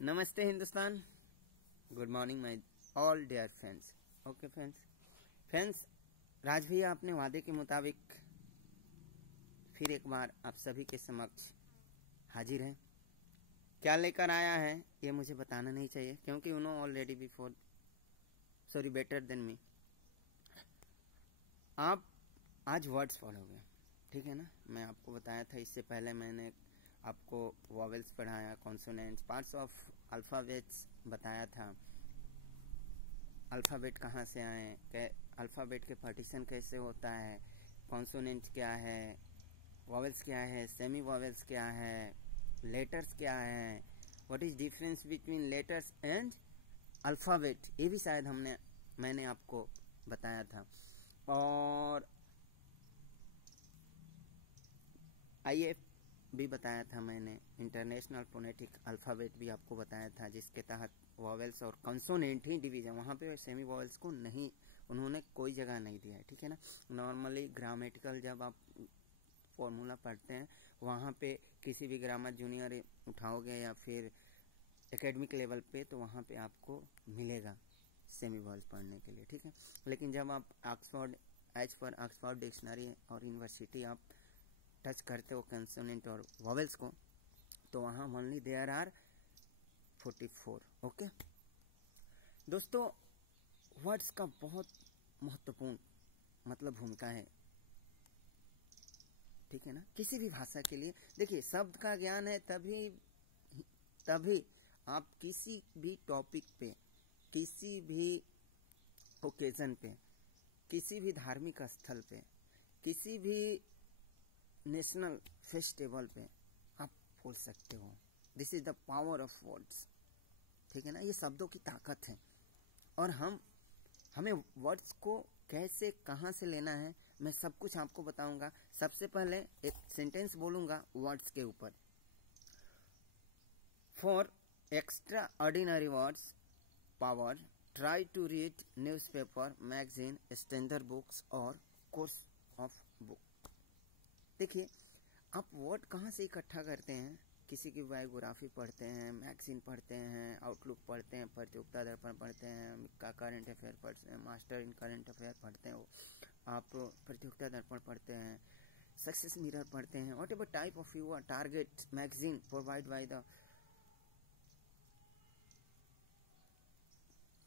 नमस्ते Hindustan. Good morning my all dear friends. Okay friends, Raj भैया अपने वादे के मुताबिक फिर एक बार आप सभी के समक्ष हाजिर हैं। क्या लेकर आया है ये मुझे बताना नहीं चाहिए, क्योंकि you know already before, sorry better than me. आप आज वर्ड्स पढ़ोगे, ठीक है ना। मैं आपको बताया था, इससे पहले मैंने आपको वॉवेल्स पढ़ाया, कॉन्सोनेंट्स, पार्ट्स ऑफ अल्फ़ाबेट्स बताया था। अल्फ़ाबेट कहाँ से आए, अल्फ़ाबेट के पार्टीशन कैसे होता है, कॉन्सोनेंट्स क्या है, वॉवेल्स क्या है, सेमी वॉवेल्स क्या है, लेटर्स क्या है, what is difference between letters and alphabet, ये भी शायद मैंने आपको बताया था। और IF भी बताया था मैंने, इंटरनेशनल फोनेटिक अल्फ़ाबेट भी आपको बताया था, जिसके तहत वॉवेल्स और कंसोनेंट ही डिवीजन, वहाँ पे सेमी वॉवेल्स को नहीं, उन्होंने कोई जगह नहीं दिया है, ठीक है ना। नॉर्मली ग्रामेटिकल जब आप फॉर्मूला पढ़ते हैं, वहाँ पे किसी भी ग्रामर जूनियर उठाओगे या फिर एकेडमिक लेवल पे, तो वहाँ पे आपको मिलेगा सेमी वॉवेल्स पढ़ने के लिए, ठीक है। लेकिन जब आप Oxford, as per Oxford dictionary और यूनिवर्सिटी आप टच करते हो कंसोनेंट और वॉवेल्स को, तो वहाँ ओनली देयर आर 44। ओके दोस्तों, वर्ड्स का बहुत महत्वपूर्ण मतलब भूमिका है, ठीक है ना, किसी भी भाषा के लिए। देखिए, शब्द का ज्ञान है तभी आप किसी भी टॉपिक पे, किसी भी ओकेजन पे, किसी भी धार्मिक स्थल पे, किसी भी नेशनल फेस्टिवल पे आप बोल सकते हो। This is the power of words, ठीक है ना। ये शब्दों की ताकत है, और हमें वर्ड्स को कैसे, कहाँ से लेना है, मैं सब कुछ आपको बताऊंगा। सबसे पहले एक सेंटेंस बोलूंगा वर्ड्स के ऊपर। For extraordinary words power, try to read newspaper, magazine, standard books और कोर्स ऑफ बुक। देखिए, आप वर्ड कहाँ से इकट्ठा करते हैं, किसी की बायोग्राफी पढ़ते हैं, मैगजीन पढ़ते हैं, आउटलुक पढ़ते हैं, प्रतियोगिता दर्पण पढ़ते हैं, का करंट अफेयर पढ़ते हैं, मास्टर इन करंट अफेयर पढ़ते हैं, आप प्रतियोगिता दर्पण पढ़ते हैं, सक्सेस मिरर पढ़ते हैं, whatever type of your target magazine provide by the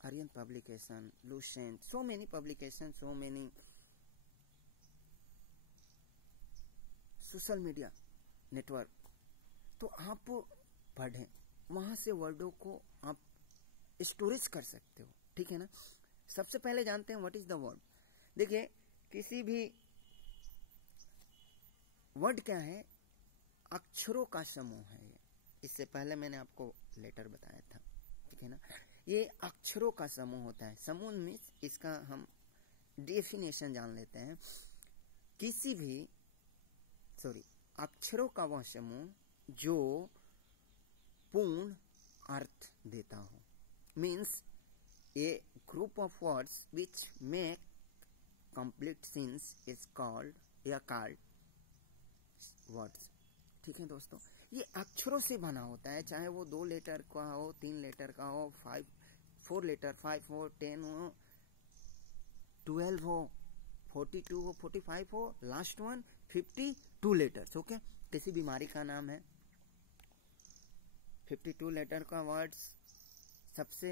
Aryan publication, Lucent, so many publications, so many social media network, तो आप पढ़ें, वहां से वर्डों को आप स्टोरेज कर सकते हो, ठीक है ना। सबसे पहले जानते हैं व्हाट इज द वर्ड। देखिए, किसी भी वर्ड क्या है, अक्षरों का समूह है ये। इससे पहले मैंने आपको लेटर बताया था, ठीक है ना। ये अक्षरों का समूह होता है। समूह मीन्स, इसका हम डेफिनेशन जान लेते हैं। किसी भी अक्षरों का वह समूह जो पूर्ण अर्थ देता हो, means A group of words which make complete sense is called या कॉल्ड वर्ड्स, ठीक है दोस्तों। ये अक्षरों से बना होता है, चाहे वो 2 लेटर का हो, 3 लेटर का हो, 4 लेटर, 5 हो, 10 हो, 12 हो, 42 हो, 45 हो, लास्ट वन 52 लेटर्स। ओके, किसी बीमारी का नाम है, 52 लेटर का वर्ड्स सबसे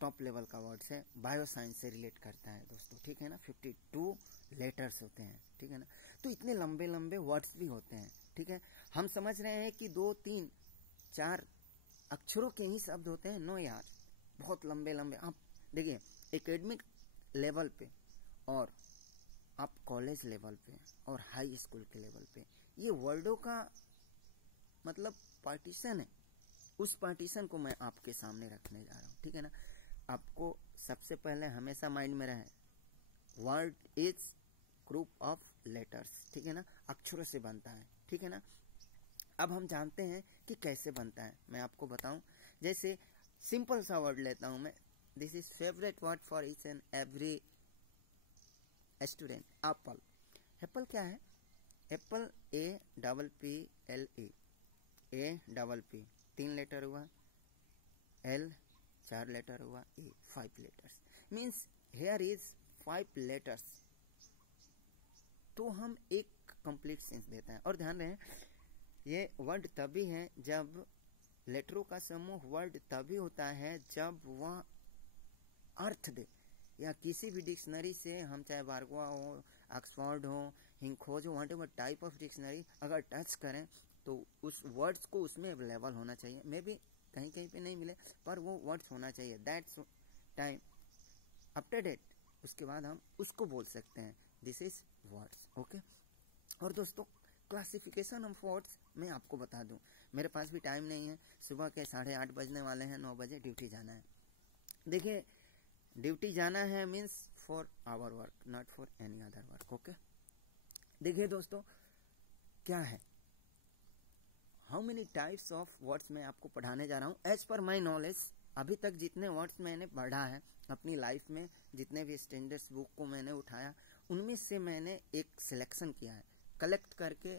टॉप लेवल का वर्ड्स है, बायोसाइंस से रिलेट करता है दोस्तों, ठीक है ना। 52 लेटर्स होते हैं, ठीक है ना। तो इतने लंबे लंबे वर्ड्स भी होते हैं, ठीक है। हम समझ रहे हैं कि 2, 3, 4 अक्षरों के ही शब्द होते हैं, नो यार, बहुत लंबे लंबे। आप देखिए, एकेडमिक लेवल पे और आप कॉलेज लेवल पे और हाई स्कूल के लेवल पे, ये वर्डों का मतलब पार्टीशन है। उस पार्टीशन को मैं आपके सामने रखने जा रहा हूँ, ठीक है ना। आपको सबसे पहले हमेशा माइंड में रहे, word is group of letters, ठीक है ना, अक्षरों से बनता है, ठीक है ना। अब हम जानते हैं कि कैसे बनता है, मैं आपको बताऊं। जैसे सिंपल सा वर्ड लेता हूं मैं, this is favourite word for each and every student, Apple. Apple क्या है? एप्पल, APPLE, APP 3 लेटर हुआ, L 4 लेटर हुआ, A 5 letters, means here is 5 letters. तो हम एक कंप्लीट सेंस देता है। और ध्यान रहे ये वर्ड तभी है जब लेटरों का समूह वर्ड तभी होता है जब वह अर्थ दे, या किसी भी डिक्शनरी से हम चाहे बारगवा हो, ऑक्सफोर्ड हो, हिंखोज हो, व्हाटएवर टाइप ऑफ डिक्शनरी अगर टच करें तो उस वर्ड्स को उसमें अवेलेबल होना चाहिए। मे बी कहीं कहीं पे नहीं मिले पर वो वर्ड्स होना चाहिए। दैट्स टाइम आफ्टर डेट उसके बाद हम उसको बोल सकते हैं दिस इज वर्ड्स। ओके। और दोस्तों क्लासिफिकेशन ऑफ वर्ड्स मैं आपको बता दूं, मेरे पास भी टाइम नहीं है, सुबह के 8:30 बजने वाले हैं, 9 बजे ड्यूटी जाना है। देखिए ड्यूटी जाना है means for our work, not for any other work. Okay. देखिए दोस्तों क्या है, how many types of words मैं आपको पढ़ाने जा रहा हूँ एज पर माई नॉलेज। अभी तक जितने वर्ड्स मैंने पढ़ा है अपनी लाइफ में, जितने भी स्टैंडर्ड्स बुक को मैंने उठाया, उनमें से मैंने एक सिलेक्शन किया है, कलेक्ट करके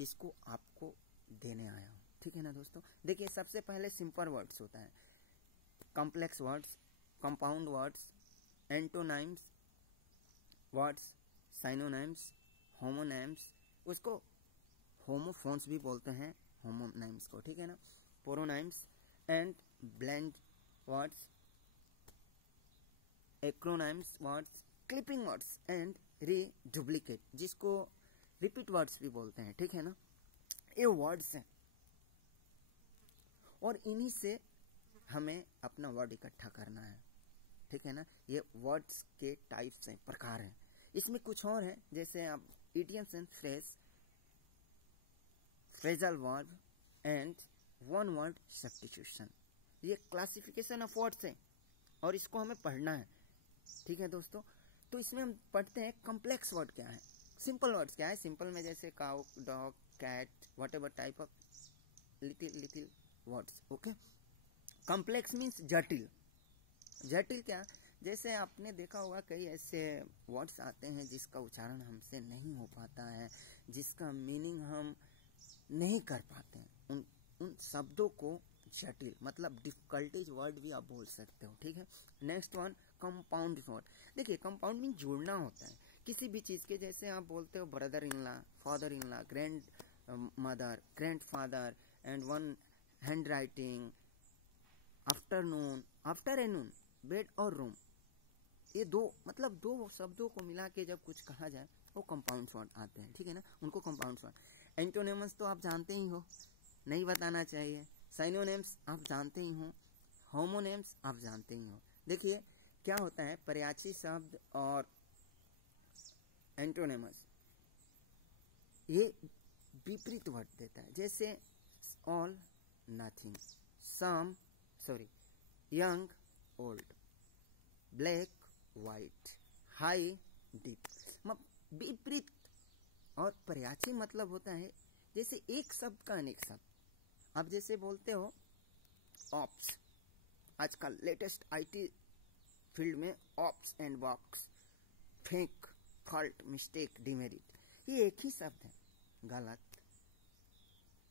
इसको आपको देने आया हूँ। ठीक है ना दोस्तों। देखिए सबसे पहले सिंपल वर्ड्स होता है, complex words, compound words, antonyms words, synonyms, homonyms, उसको होमोफोन्स भी बोलते हैं, होमोनाइम्स को, ठीक है ना, paronyms and blend words, acronyms words, clipping words and reduplicate, जिसको रिपीट वर्ड्स भी बोलते हैं। ठीक है ना, ये वर्ड्स हैं और इन्हीं से हमें अपना वर्ड इकट्ठा करना है। ठीक है ना, ये वर्ड्स के टाइप्स हैं, प्रकार हैं। इसमें कुछ और हैं, जैसे आप idioms and phrase, phrasal verb and one word substitution, ये क्लासिफिकेशन ऑफ वर्ड्स है और इसको हमें पढ़ना है। ठीक है दोस्तों। तो इसमें हम पढ़ते हैं कॉम्प्लेक्स वर्ड क्या है, सिंपल वर्ड्स क्या है। सिंपल में जैसे cow, dog, cat, whatever type of little words. Okay. Complex means जटिल। जटिल क्या, जैसे आपने देखा होगा कई ऐसे वर्ड्स आते हैं जिसका उच्चारण हमसे नहीं हो पाता है, जिसका मीनिंग हम नहीं कर पाते हैं, उन शब्दों को जटिल मतलब डिफिकल्टीज वर्ड भी आप बोल सकते हो। ठीक है। Next one compound word. देखिए कंपाउंड मीन जोड़ना होता है किसी भी चीज के, जैसे आप बोलते हो brother in law, father in law, grand mother, grand father and one hand writing, afternoon, afternoon, bed और रूम, ये दो मतलब दो शब्दों को मिला के जब कुछ कहा जाए वो कंपाउंड वर्ड आते हैं। ठीक है ना, उनको कंपाउंड वर्ड। एंटोनिमस तो आप जानते ही हो, नहीं बताना चाहिए। साइनोनिम्स आप जानते ही हो, होमोनिम्स आप जानते ही हो। देखिए क्या होता है, पर्यायवाची शब्द और एंटोनिमस ये विपरीत वर्ड देता है, जैसे all, nothing, some, sorry, young, old, black, white, high, deep, विपरीत। और पर्यायवाची मतलब होता है जैसे एक शब्द का अनेक शब्द। आप जैसे बोलते हो ऑप्स, आजकल लेटेस्ट आईटी फील्ड में ops and box, fake, fault, mistake, demerit, ये एक ही शब्द है। गलत,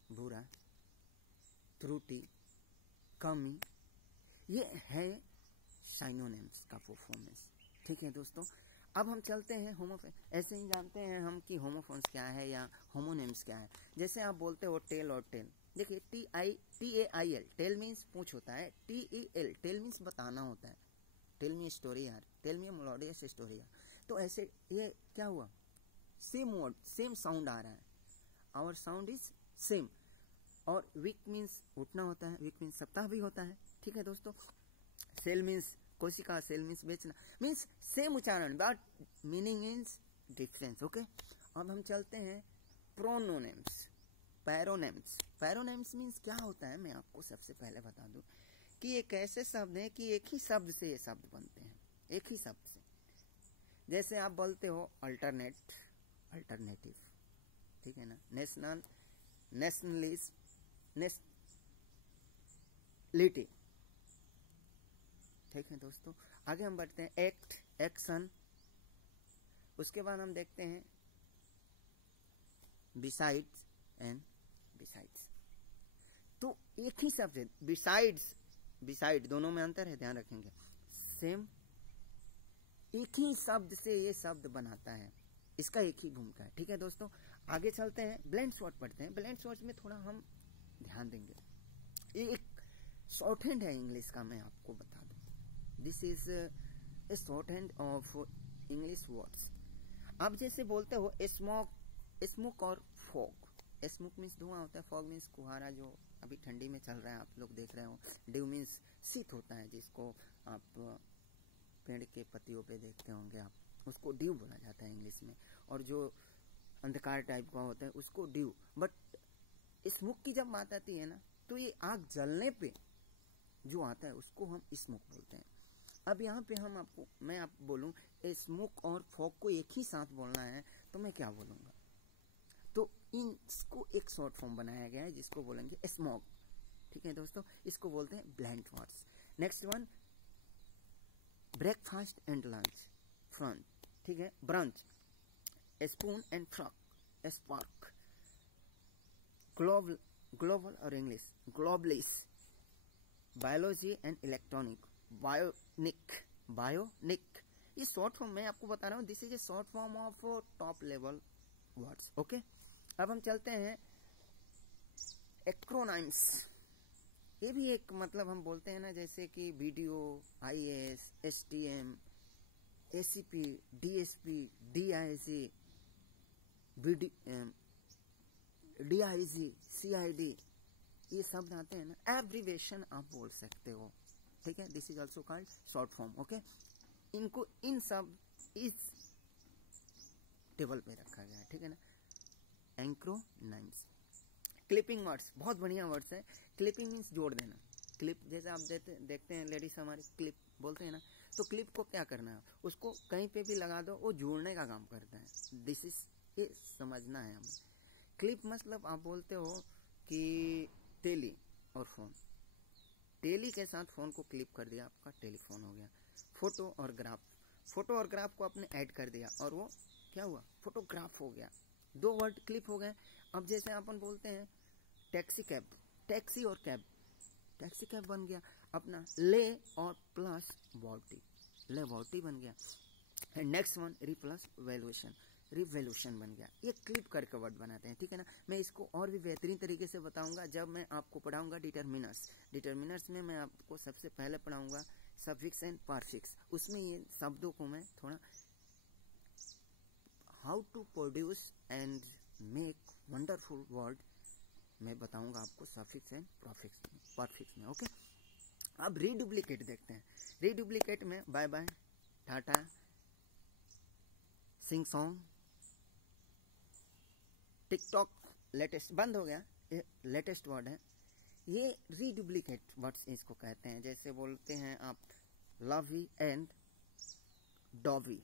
बुरा, त्रुटि, कमी, ये है साइनोनिम्स का परफॉर्मेंस। ठीक है दोस्तों। अब हम चलते हैं होमोफोन। ऐसे ही जानते हैं हम कि होमोफोन्स क्या है या होमोनिम्स क्या है। जैसे आप बोलते हो टेल और टेल, देखिए TAIL, टेल मीन्स पूछ होता है, TEL, टेल मीन्स बताना होता है, टेल मी स्टोरी यार, टेल मी मेलोडियस स्टोरी यार। तो ऐसे ये क्या हुआ, सेम वर्ड, सेम साउंड आ रहा है, आवर साउंड इज सेम। और वीक मीन्स उठना होता है, वीक मीन्स सप्ताह भी होता है। ठीक है दोस्तों। सेल मीन्स कोशिका, सेल मीन्स बेचना, मीन्स सेम उच्चारण but meaning means difference. Okay. अब हम चलते हैं प्रोनोनिम्स, पैरोनिम्स। पैरोनिम्स मीन्स क्या होता है, मैं आपको सबसे पहले बता दूं कि एक ऐसे शब्द है कि एक ही शब्द से ये शब्द बनते हैं, एक ही शब्द से। जैसे आप बोलते हो अल्टरनेट, अल्टरनेटिव, ठीक है ना, नेशनल, नेशनलिस्ट, नेशनलिटी। ठीक है दोस्तों। आगे हम बढ़ते हैं एक्ट, एक्शन, उसके बाद हम देखते हैं बिसाइड्स एंड बिसाइड्स। तो एक ही शब्द है, बिसाइड्स बिसाइड, दोनों में अंतर है, ध्यान रखेंगे। सेम, एक ही शब्द से ये शब्द बनाता है, इसका एक ही भूमिका है। ठीक है दोस्तों, आगे चलते हैं, ब्लेंड्स वर्ड पढ़ते हैं। ब्लेंड्स वर्ड में थोड़ा हम ध्यान देंगे। ये एक शॉर्ट हैंड है इंग्लिश का, मैं आपको बता दूं। This is a short hand of English words. आप जैसे बोलते हो स्मोक, स्मोक और फॉग। स्मोक मीन्स धुआं होता है, फॉग मीन्स कुहारा, जो अभी ठंडी में चल रहा है, आप लोग देख रहे हो। ड्यू मीन्स शीत होता है, जिसको आप पेड़ के पत्तियों पे देखते होंगे आप, उसको ड्यू बोला जाता है इंग्लिश में। और जो अंधकार टाइप का होता है उसको ड्यू। बट स्मोक की जब बात आती है ना, तो ये आग जलने पे जो आता है उसको हम स्मोक बोलते हैं। अब यहाँ पे मैं आप बोलूँ स्मोक और फॉग को एक ही साथ बोलना है तो मैं क्या बोलूँगा? तो इसको एक शॉर्ट फॉर्म बनाया गया है जिसको बोलेंगे स्मोक। ठीक है दोस्तों, इसको बोलते हैं blend words. Next one, breakfast and lunch, front. ठीक है, brunch, spoon and frock, spork, global और English globalese, biology and electronic, bionic. ये शॉर्ट फॉर्म मैं आपको बता रहा हूँ, this is a short form of top level words. Okay, अब हम चलते हैं एक्रोनाइम्स। ये भी एक मतलब हम बोलते हैं ना, जैसे कि video, IAS, STM, ACP, DSP, DIC, DIG, CID, ये शब्द आते हैं ना, एब्रीवेशन आप बोल सकते हो। ठीक है, this is also called short form. Okay, इनको इन सब इस टेबल पे रखा गया है। ठीक है ना, एक्रोनाइम्स। क्लिपिंग वर्ड्स, बहुत बढ़िया वर्ड्स है। क्लिपिंग मीन्स जोड़ देना। क्लिप जैसे आप देखते हैं लेडीज हमारी क्लिप बोलते हैं ना, तो क्लिप को क्या करना है, उसको कहीं पे भी लगा दो, वो जोड़ने का काम करता है। दिस इज, ये समझना है हमें। क्लिप मतलब आप बोलते हो कि टेली और फोन, टेली के साथ फोन को क्लिप कर दिया, आपका टेलीफोन हो गया। फोटो और ग्राफ, फोटो और ग्राफ को आपने ऐड कर दिया और वो क्या हुआ, फोटोग्राफ हो गया। दो वर्ड क्लिप हो गए। अब जैसे अपन बोलते हैं टैक्सी कैब, टैक्सी और कैब, टैक्सी कैब बन गया अपना ले और प्लस वॉल्टी, ले वॉल्टी बन गया। एंड नेक्स्ट वन री प्लस वैल्यूएशन, रिवोल्यूशन बन गया। ये क्लिप करके वर्ड बनाते हैं। ठीक है ना, मैं इसको और भी बेहतरीन तरीके से बताऊंगा जब मैं आपको पढ़ाऊंगा डिटर्मिनर्स। डिटर्मिनर्स में मैं आपको सबसे पहले पढ़ाऊंगा सफिक्स एंड परफिक्स। उसमें ये शब्दों को मैं थोड़ा how to produce and make wonderful word मैं बताऊंगा आपको सफिक्स एंड परफिक्स में। ओके, अब रीडुप्लीकेट देखते हैं। रीडुप्लीकेट में bye bye, tata, sing song, TikTok, latest बंद हो गया, ये लेटेस्ट वर्ड है। ये रीडुप्लीकेट वर्ड्स इसको कहते हैं। जैसे बोलते हैं आप लवी एंड डॉवी,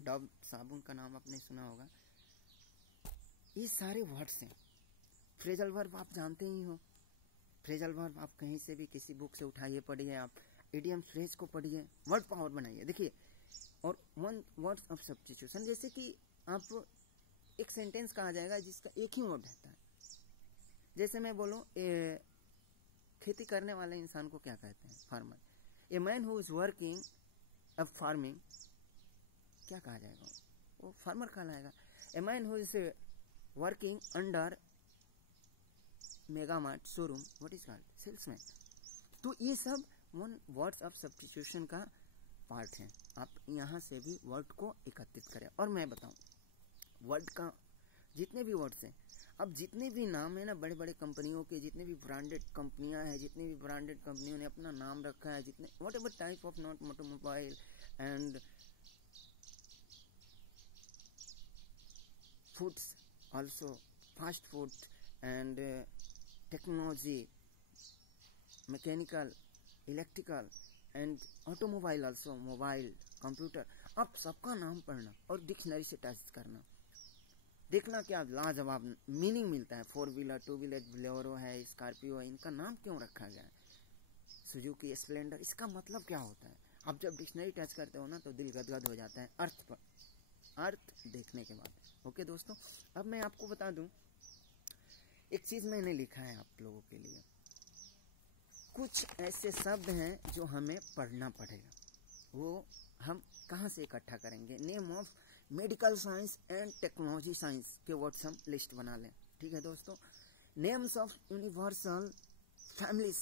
डव साबुन का नाम आपने सुना होगा। ये सारे वर्ड्स हैं। फ्रेजल वर्ब आप जानते ही हो, फ्रेजल वर्ब आप कहीं से भी किसी बुक से उठाइए, पढ़िए, आप इडियम फ्रेज को पढ़िए, वर्ड पावर बनाइए। देखिए, और वन वर्ड्स ऑफ सब्स्टिट्यूशन, जैसे कि आप एक सेंटेंस कहा जाएगा जिसका एक ही वर्ड रहता है। जैसे मैं बोलूं खेती करने वाले इंसान को क्या कहते हैं, farmer. A man who is working अब फार्मिंग, क्या कहा जाएगा, वो फार्मर कहलाएगा। A man who is working under Mega Mart showroom, what is called, salesman. तो ये सब वन वर्ड्स ऑफ सब्स्टिट्यूशन का पार्ट है। आप यहाँ से भी वर्ड को एकत्रित करें। और मैं बताऊं वर्ड का जितने भी वर्ड्स हैं, अब जितने भी नाम है ना बड़े बड़े कंपनियों के, जितने भी ब्रांडेड कंपनियां हैं, जितने भी ब्रांडेड कंपनियों ने अपना नाम रखा है, जितने what ever type of not automobile and foods also, fast food and technology, mechanical, electrical and automobile also, mobile, computer, अब सबका नाम पढ़ना और डिक्शनरी से टच करना, देखना क्या लाजवाब मीनिंग मिलता है। 4 व्हीलर, 2 व्हीलर, बोलेरो है, स्कॉर्पियो है, इनका नाम क्यों रखा गया है, सुजुकी, स्प्लेंडर, इसका मतलब क्या होता है। आप जब डिक्शनरी टच करते हो ना तो दिल गदगद हो जाता है अर्थ पर, अर्थ देखने के बाद। ओके दोस्तों, अब मैं आपको बता दूं एक चीज मैंने लिखा है आप लोगों के लिए। कुछ ऐसे शब्द हैं जो हमें पढ़ना पड़ेगा, वो हम कहाँ से इकट्ठा करेंगे। Name of medical science and technology science के वर्ड्स हम लिस्ट बना लें, ठीक है दोस्तों। नेम्स ऑफ यूनिवर्सल फैमिलीज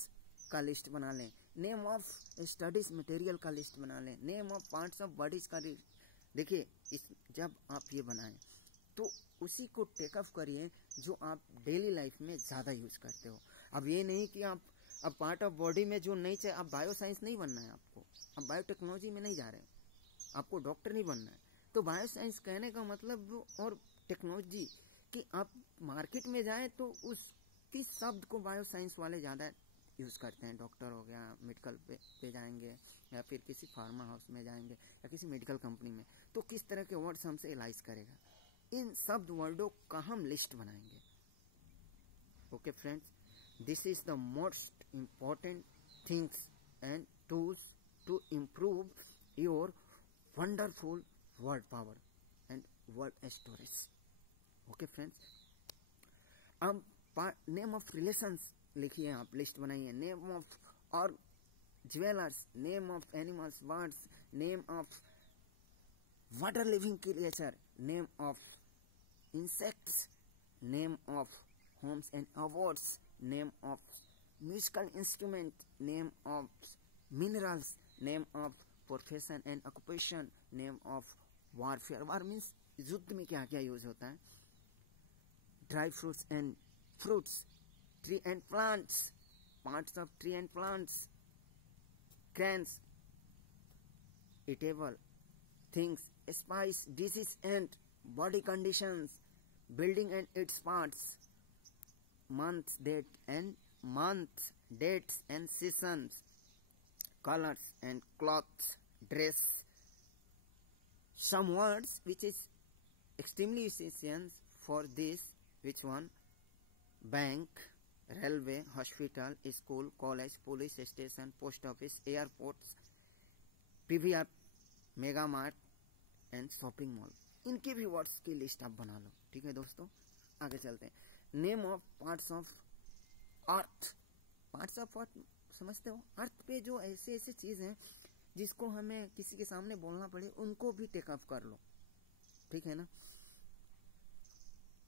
का लिस्ट बना लें, नेम ऑफ स्टडीज मटेरियल का लिस्ट बना लें, name of parts of bodies का देखिए, जब आप ये बनाएं तो उसी को टेकअप करिए जो आप डेली लाइफ में ज़्यादा यूज करते हो। अब ये नहीं कि आप अब पार्ट ऑफ बॉडी में जो नहीं चाहिए, आप बायो साइंस नहीं बनना है आपको, अब बायोटेक्नोलॉजी में नहीं जा रहे हैं, आपको डॉक्टर नहीं बनना है। तो बायो साइंस कहने का मतलब और टेक्नोलॉजी कि आप मार्केट में जाएं तो उसकी शब्द को बायो साइंस वाले ज़्यादा यूज़ करते हैं। डॉक्टर हो गया, मेडिकल पे जाएंगे, या फिर किसी फार्मा हाउस में जाएंगे, या किसी मेडिकल कंपनी में, तो किस तरह के वर्ड्स हमसे एलाइज करेगा, इन शब्द वर्डों का हम लिस्ट बनाएंगे। Okay friends, this is the most important things and tools to improve your wonderful word power and word storage. Okay friends, अब नेम ऑफ रिलेशंस लिखिए, आप लिस्ट बनाइए। नेम ऑफ और jewellers, name of animals, birds, name of water living creature, name of insects, name of homes and awards, name of musical instrument, name of minerals, name of profession and occupation, name of warfare. War means युद्ध में क्या क्या use होता है। Dry fruits and fruits, tree and plants, parts of tree and plants, grains, eatable things, spice, disease and body conditions, building and its parts, months, dates and seasons, colors and clothes, dress. Some words which is extremely essential for this, which one? Bank, railway, hospital, school, college, police station, post office, airports, PVR, mega mart and shopping mall. इनके भी words की list आप बना लो, ठीक है दोस्तों। आगे चलते हैं। Name of parts of earth. Parts of earth समझते हो? अर्थ पे जो ऐसे ऐसे चीज हैं जिसको हमें किसी के सामने बोलना पड़े, उनको भी टेकअप कर लो, ठीक है ना।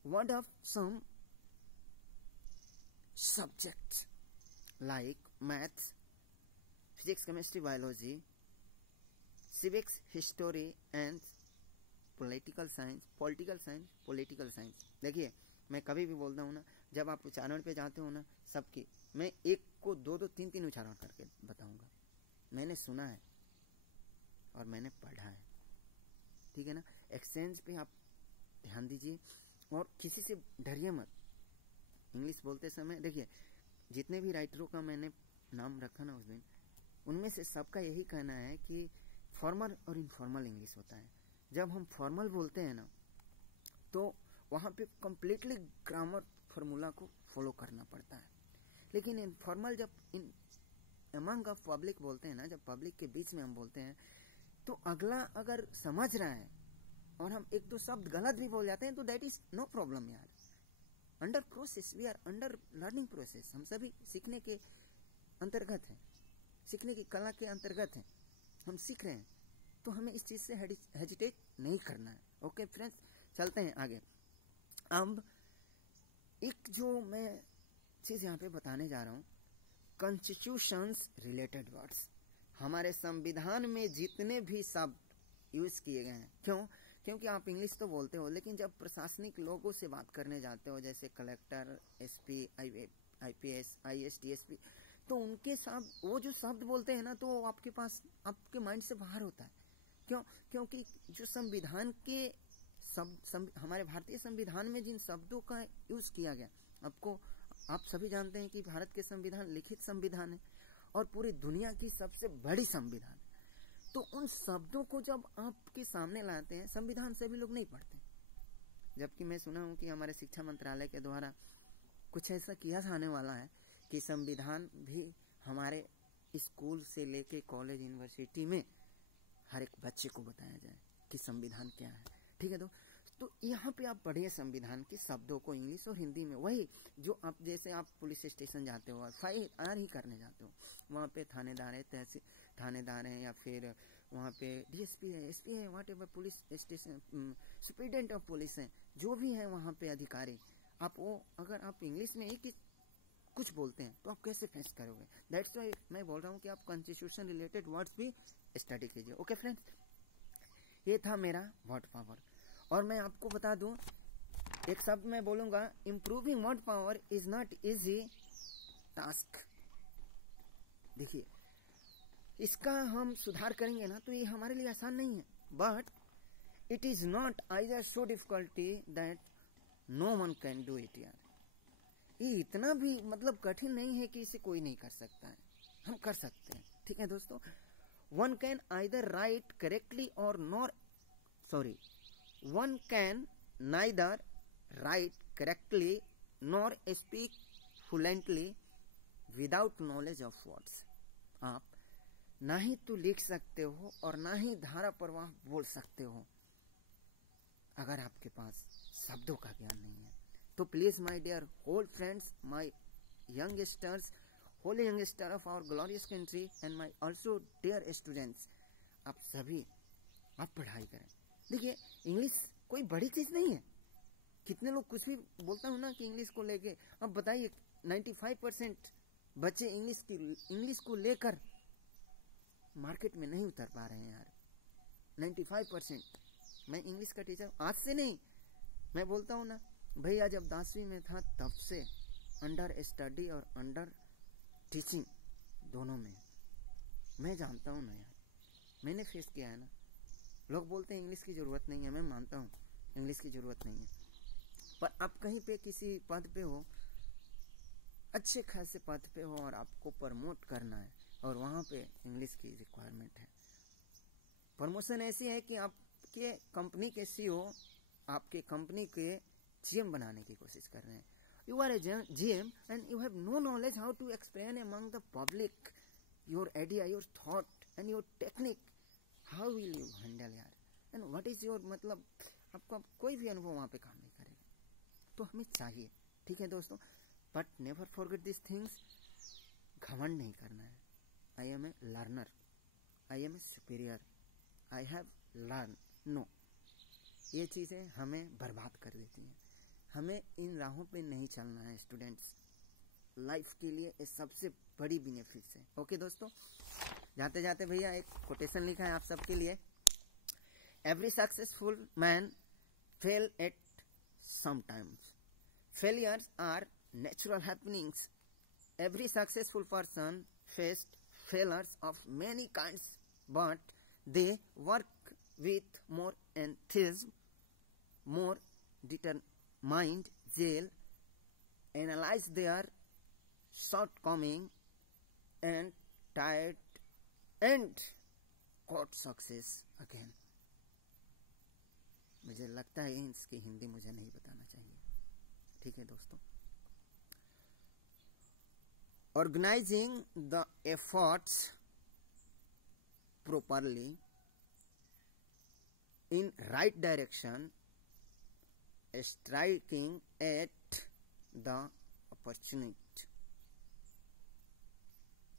Word of some subjects like maths, physics, chemistry, biology, civics, history and political science, political science. देखिए, मैं कभी भी बोलता हूँ ना, जब आप उच्चारण पे जाते हो ना, सबकी मैं एक को दो दो तीन तीन उच्चारण करके बताऊंगा। मैंने सुना है और मैंने पढ़ा है, ठीक है ना। एक्सचेंज पे आप ध्यान दीजिए और किसी से डरिए मत इंग्लिश बोलते समय। देखिए, जितने भी राइटरों का मैंने नाम रखा ना उस दिन, उनमें से सबका यही कहना है कि फॉर्मल और इनफॉर्मल इंग्लिश होता है। जब हम फॉर्मल बोलते हैं ना, तो वहाँ पे कंप्लीटली ग्रामर फार्मूला को फॉलो करना पड़ता है। लेकिन इनफॉर्मल जब इन अमंग ऑफ पब्लिक बोलते हैं ना, जब पब्लिक के बीच में हम बोलते हैं, तो अगला अगर समझ रहा है और हम एक दो शब्द गलत भी बोल जाते हैं, तो दैट इज नो प्रॉब्लम यार। Under process, we are under learning process. हम सभी सीखने के अंतर्गत हैं, सीखने की कला के अंतर्गत हैं, हम सीख रहे हैं, तो हमें इस चीज से हेजिटेट नहीं करना है। ओके फ्रेंड्स, चलते हैं आगे। अब एक जो मैं चीज यहाँ पे बताने जा रहा हूँ, कॉन्स्टिट्यूशंस रिलेटेड वर्ड्स। हमारे संविधान में जितने भी शब्द यूज किए गए हैं, क्योंकि आप इंग्लिश तो बोलते हो, लेकिन जब प्रशासनिक लोगों से बात करने जाते हो, जैसे collector, SP, IPS, IAS, DSP, तो उनके शब्द, वो जो शब्द बोलते हैं ना, तो आपके पास, आपके माइंड से बाहर होता है। क्योंकि जो संविधान के हमारे भारतीय संविधान में जिन शब्दों का यूज किया गया, आप सभी जानते हैं कि भारत के संविधान लिखित संविधान है और पूरी दुनिया की सबसे बड़ी संविधान। तो उन शब्दों को जब आपके सामने लाते हैं, संविधान सभी लोग नहीं पढ़ते, जबकि मैं सुना हूं कि हमारे शिक्षा मंत्रालय के द्वारा कुछ ऐसा किया जाने वाला है कि संविधान भी हमारे स्कूल से लेके कॉलेज, यूनिवर्सिटी में हर एक बच्चे को बताया जाए कि संविधान क्या है, ठीक है। तो यहाँ पे आप पढ़िए संविधान के शब्दों को इंग्लिश और हिंदी में, वही जो आप जैसे आप पुलिस स्टेशन जाते हो, FIR ही करने जाते हो, वहाँ पे थानेदार है, तहसील थानेदार हैं, या फिर वहाँ पे DSP है, SP है, what ever police station superintendent of police है, जो भी है वहाँ पे अधिकारी, आप वो अगर आप इंग्लिश में ही कुछ बोलते हैं तो आप कैसे फेस करोगे। दैट्स वाई मैं बोल रहा हूँ कि आप कॉन्स्टिट्यूशन रिलेटेड वर्ड्स भी स्टडी कीजिए। ओके फ्रेंड्स, ये था मेरा वर्ड पावर। और मैं आपको बता दूं, एक शब्द मैं बोलूंगा, improving word power is not easy task. देखिए, इसका हम सुधार करेंगे ना तो ये हमारे लिए आसान नहीं है, but it is not either so difficulty that no one can do it. यार ये इतना भी मतलब कठिन नहीं है कि इसे कोई नहीं कर सकता है, हम कर सकते हैं। ठीक है दोस्तों, one can either right correctly और one can neither write correctly nor speak fluently without knowledge of words। आप ना ही तो लिख सकते हो और ना ही धारा प्रवाह बोल सकते हो अगर आपके पास शब्दों का ज्ञान नहीं है। तो please my dear whole friends, my youngsters, whole youngster of our glorious country and my also dear students, आप सभी आप पढ़ाई करें। देखिए, इंग्लिश कोई बड़ी चीज नहीं है। कितने लोग कुछ भी बोलता हूं ना कि इंग्लिश को लेके, अब बताइए 95% बच्चे इंग्लिश को लेकर मार्केट में नहीं उतर पा रहे हैं यार। 95%। मैं इंग्लिश का टीचर आज से नहीं, मैं बोलता हूं ना भैया, जब 10वीं में था तब से अंडर स्टडी और अंडर टीचिंग दोनों में मैं जानता हूं ना यार, मैंने फेस किया है ना। लोग बोलते हैं इंग्लिश की ज़रूरत नहीं है, मैं मानता हूँ इंग्लिश की ज़रूरत नहीं है, पर आप कहीं पे किसी पद पे हो, अच्छे खासे पद पे हो और आपको प्रमोट करना है और वहाँ पे इंग्लिश की रिक्वायरमेंट है। प्रमोशन ऐसी है कि आपके कंपनी के CEO आपके कंपनी के GM बनाने की कोशिश कर रहे हैं। You are a GM and you have no knowledge how to explain among the public your idea, your thought and your technique. How will you handle यार, एंड व्हाट इज योर मतलब, आपको कोई भी अनुभव वहाँ पे काम नहीं करेगा। तो हमें चाहिए, ठीक है दोस्तों, but never forget this things. घमंड नहीं करना है। I am a learner, I am a superior, I have learn, no, ये चीज़ें हमें बर्बाद कर देती हैं। हमें इन राहों पे नहीं चलना है स्टूडेंट्स। लाइफ के लिए ये सबसे बड़ी बेनिफिट्स है। ओके दोस्तों, जाते जाते भैया एक कोटेशन लिखा है आप सबके लिए। Every successful man fail at sometimes, failures are natural happenings. Every successful person faced failures of many kinds, but they work with more enthusiasm, more determined zeal, analyze their shortcoming and tried and got success again। मुझे लगता है इसकी हिंदी मुझे नहीं बताना चाहिए, ठीक है दोस्तों। Organizing the efforts properly in right direction, striking at the opportunity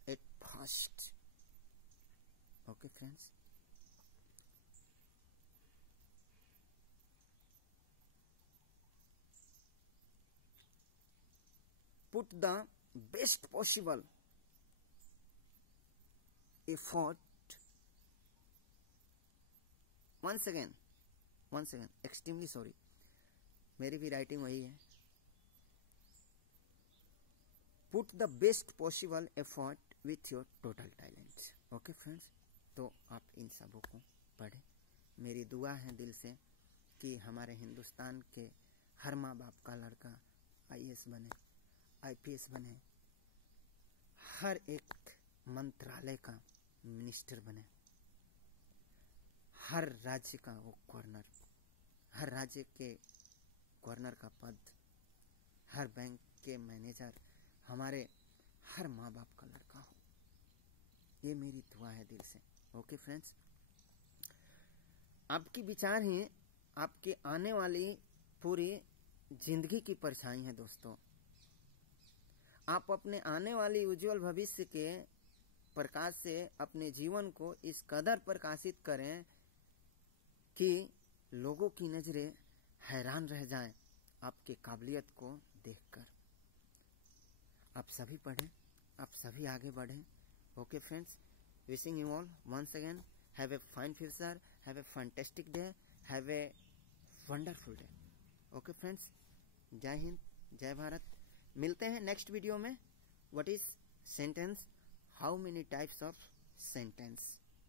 at first। Okay friends, put the best possible effort। once again, extremely sorry, मेरी भी राइटिंग वही है। Put the best possible effort with your total talents. Okay friends, तो आप इन सबों को पढ़ें। मेरी दुआ है दिल से कि हमारे हिंदुस्तान के हर माँ बाप का लड़का IAS बने, IPS बने, हर एक मंत्रालय का मिनिस्टर बने, हर राज्य का वो गवर्नर, हर राज्य के गवर्नर का पद, हर बैंक के मैनेजर हमारे हर माँ बाप का लड़का हो। ये मेरी दुआ है दिल से। ओके फ्रेंड्स, आपकी विचार ही आपके आने वाली पूरी जिंदगी की परछाई है दोस्तों। आप अपने आने वाली उज्जवल भविष्य के प्रकाश से अपने जीवन को इस कदर प्रकाशित करें कि लोगों की नजरें हैरान रह जाएं आपके काबिलियत को देखकर। आप सभी पढ़ें, आप सभी आगे बढ़ें। Okay friends, wishing you all once again have a fine future, have a fantastic day, have a wonderful day. Okay friends, जय हिंद, जय भारत। मिलते हैं नेक्स्ट वीडियो में। What is sentence, how many types of sentence.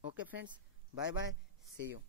Okay friends, bye bye, see you.